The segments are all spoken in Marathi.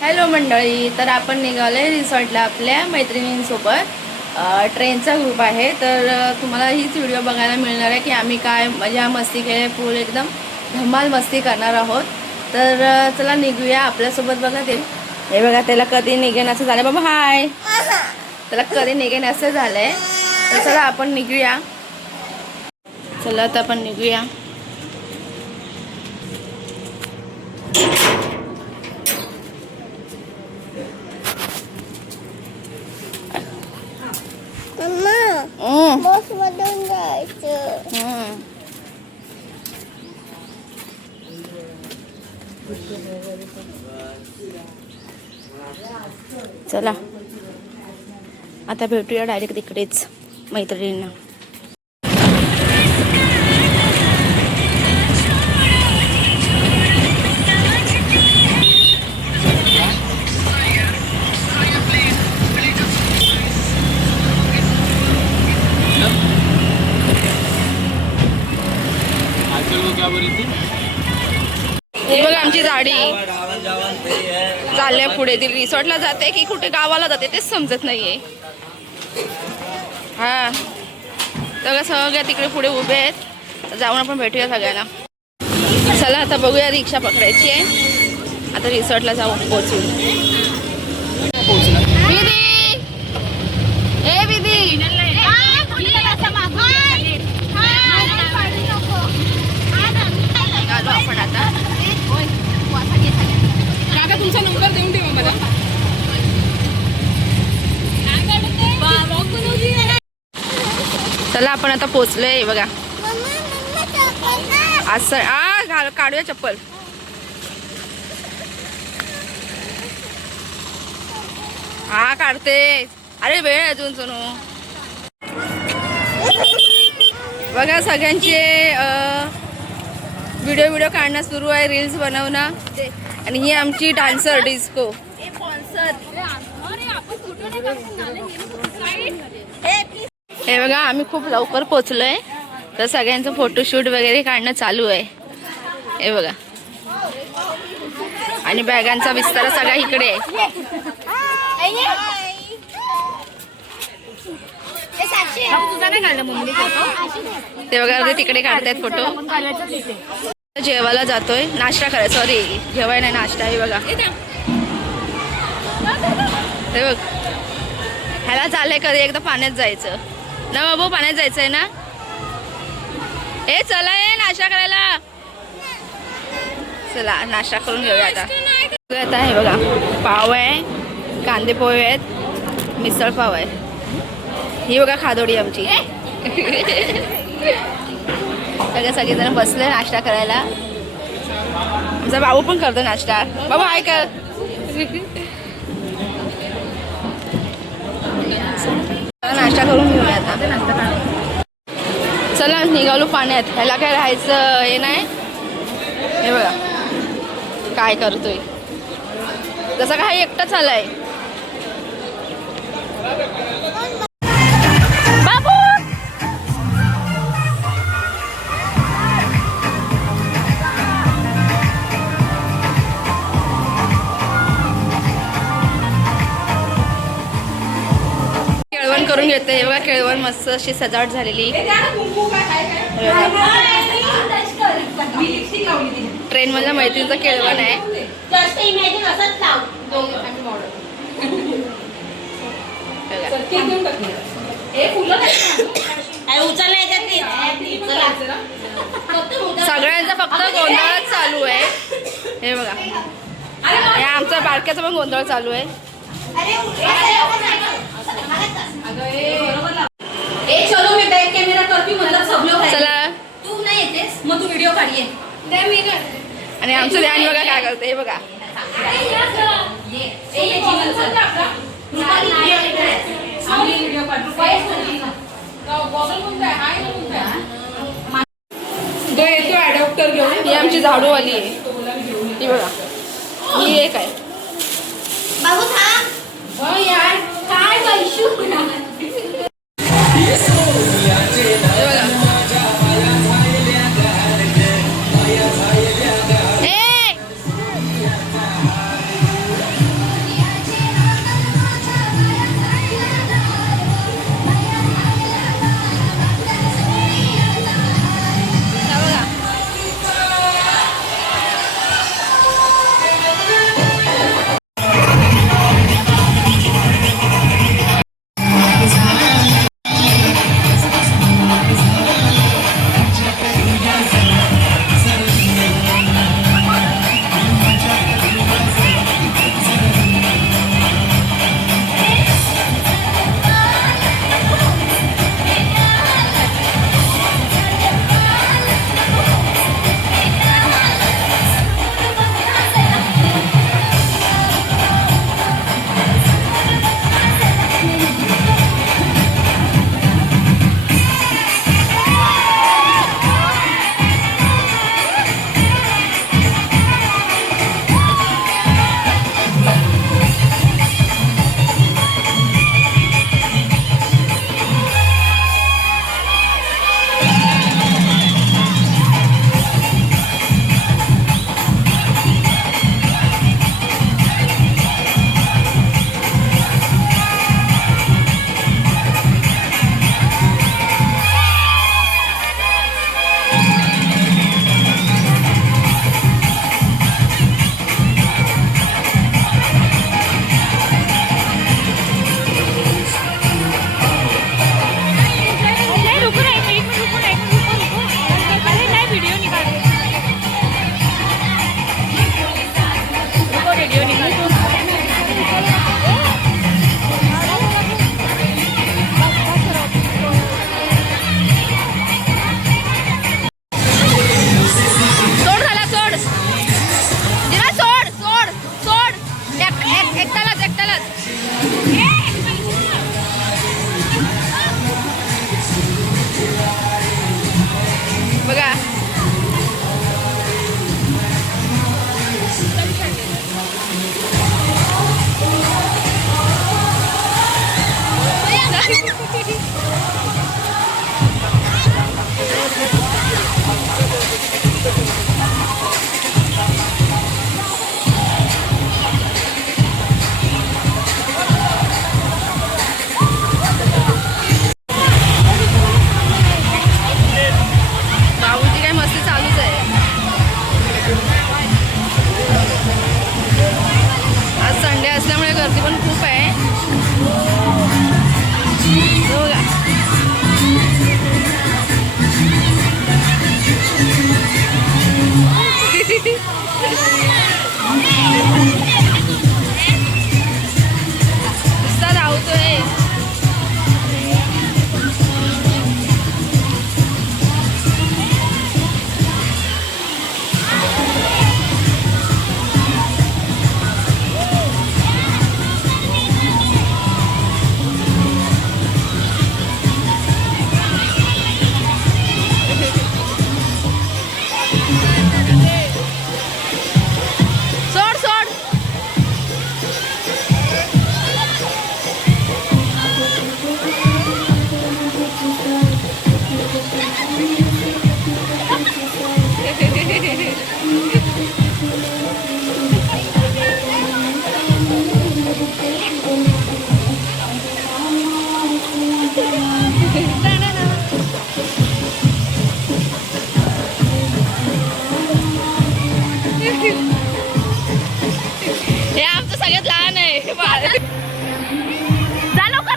हॅलो मंडळी, तर आपण निघाले रिसॉर्टला आपल्या मैत्रिणींसोबत. ट्रेनचा ग्रुप आहे, तर तुम्हाला हीच व्हिडिओ बघायला मिळणार आहे की आम्ही काय मजा मस्ती केली. फुल एकदम धमाल मस्ती करणार आहोत. तर चला निघूया. आपल्यासोबत बघा ते हे बघा, त्याला कधी निघेन असं झालं. बाबा हाय, त्याला कधी निघेन असं झालंय. तर चला आपण निघूया. चला तर आपण निघूया. बस मधून जायचं. चला आता भेटूया डायरेक्ट तिकडेच मैत्रिणींना. ही बघा आमची गाडी चालल्या पुढे. ती रिसॉर्टला जाते की कुठे गावाला जाते तेच समजत नाहीये. हा सगळं सगळ्या तिकडे पुढे उभे आहेत. जाऊन आपण भेटूया सगळ्यांना. चला आता बघूया, रिक्षा पकडायची आहे. आता रिसॉर्टला जाऊन पोहोचू. विधी, ए विधी, आपण आता तुमचा नंबर देऊन ठेवा मला. चला आपण आता पोचलोय बघा. असं काढूया चप्पल. हा काढते. अरे वेळ अजून सोनू. बघा सगळ्यांचे व्हिडिओ काढणं सुरू आहे, रील्स बनवणं. आणि ही आमची डान्सर डिस्को. हे बघा आम्ही खूप लवकर पोचलोय, तर सगळ्यांचं फोटोशूट वगैरे काढणं चालू आहे. हे बघा, आणि बॅगांचा विस्तार सगळा इकडे आहे. ते बघा तिकडे काढतायत फोटो. जेवायला जातोय, नाश्ता करायचा. सॉरी जेवाय नाही, नाश्ता. आहे बघा, हे बघ. ह्याला चाललंय कधी एकदा पाण्यात जायचं ना बाबू. पाण्यात जायचंय ना. हे चला ये नाश्ता करायला. चला नाश्ता करून घेऊया आता. आता हे बघा, पाव आहे, कांदे पोहे आहेत, मिसळ पाव आहे. ही बघा खादोडी आमची. सगळेजण बसले नाश्ता करायला. आमचा बाबू पण करतो नाश्ता. बाबा हाय कर. नाश्ता करून घेऊया आता. चला निघालो पाण्यात. ह्याला काय राहायचं हे नाही. हे बघा काय करतोय, जसं काय एकटाच आलाय. केळवण करून घेते. हे बघा केळवण मस्त अशी सजावट झालेली. ट्रेन मधल्या मैत्रिणीचं केळवण आहे. सगळ्यांचा फक्त गोंधळच चालू आहे. हे बघा, हे आमचा बारक्याचा पण गोंधळ चालू आहे. चलो मी बैक कॅमेरा करती, मतलब सब लोग है. चला तू नाही येतेस मग तू व्हिडिओ काढिये. आणि आमचं ध्यान बघा काय करते. हे बघा, अडॉप्टर घेऊन. ही आमची झाडूवाली आहे. ही बघा, ही एक आहे. बाबू थांब. हो यार काय वैशू. एकट्यालाच एकट्यालाच बघा. बाबूची काय मस्ती चालूच आहे. आज संडे असल्यामुळे गर्दी पण खूप आहे. बघा. नुसता धावतोय. सोड सोड. हे आमचं सगळ्यात लहान आहे बाळ. जा लवकर.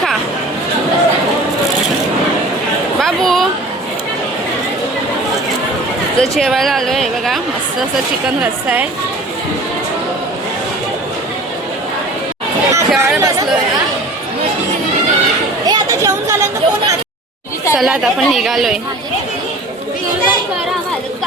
खा बाबू. तर जेवायला आलोय बघा. मस्त असं चिकन रस्सा आहे. जेवायला बसलोय. आता जेवण झाल्यानंतर फोन कर. चला आता आपण निघालोय.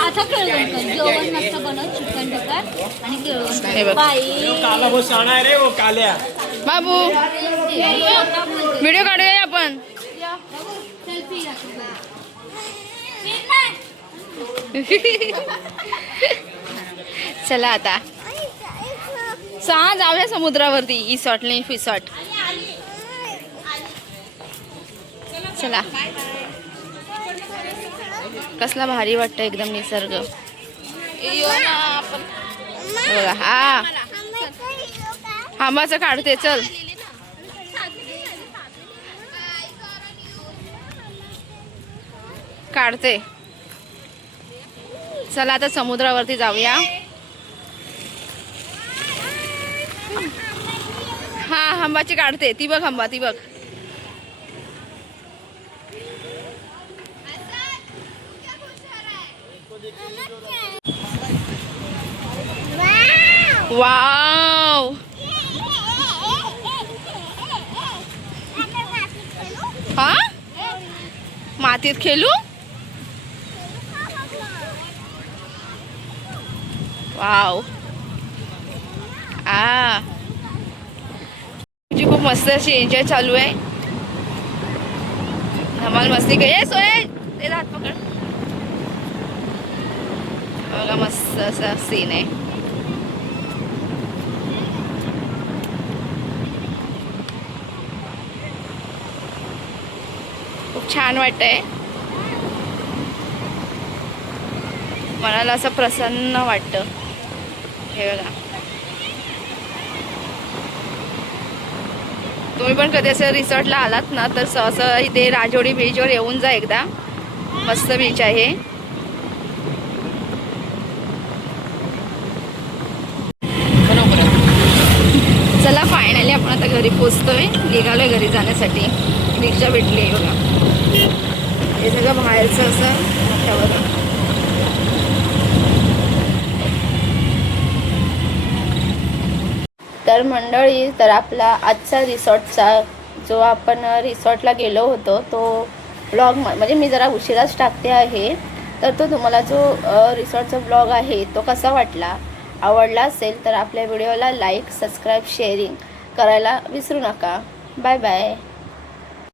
आता केळवण कर. जेवण मस्त बनव चिकन टिक्का आणि केळवण हे बघ. काला बहुत शाना है रे वो काल्या. बाबू व्हिडिओ काढूया आपण. चला आता जाऊया समुद्रावरती. रिसॉर्ट नाही रिसॉर्ट. चला. कसला भारी वाटतं एकदम निसर्ग. बघा हा आंबाचं काढते. चल काढते. चला आता समुद्रावरती जाऊया. हा आंबाची काढते. ती बघ आंबा ती बघ. वाव. हा मातीत खेळू. वाव. तुझी खूप मस्त अशी एन्जॉय चालू आहे. धमाल मस्ती काय सोय. ते हात पकड. बघा मस्त असा सीन आहे. खूप छान वाटतंय. मनाला असं प्रसन्न वाटतं. हे बघा, तुम्ही पण कधी असं रिसॉर्टला आलात ना तर असं इथे राजोडी बीचवर येऊन जा एकदा. मस्त बीच आहे. चला फायनली आपण आता घरी पोचतोय. निघालोय घरी जाण्यासाठी. रिक्षा भेटली आहे बघा. हे सगळं बाहेरचं असं मोठ्यावर. तर मंडळी, तर आपला आजचा रिसॉर्टचा जो आपण रिसॉर्टला गेलो होतो तो ब्लॉग म्हणजे मी जरा उशिराच टाकते आहे. तर तो तुम्हाला जो रिसॉर्टचा ब्लॉग आहे तो कसा वाटला, आवडला असेल तर आपल्या व्हिडिओला लाईक, सबस्क्राईब, शेअरिंग करायला विसरू नका. Bye bye.